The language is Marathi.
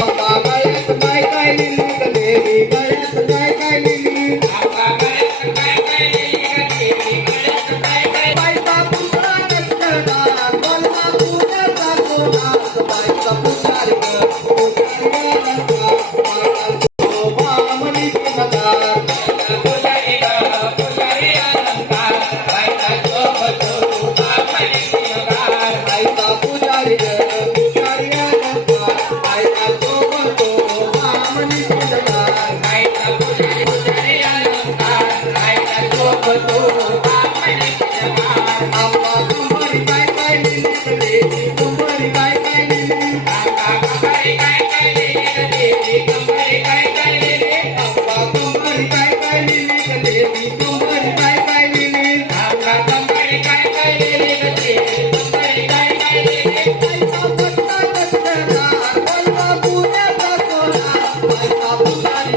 Bye-bye. bonito. Bye.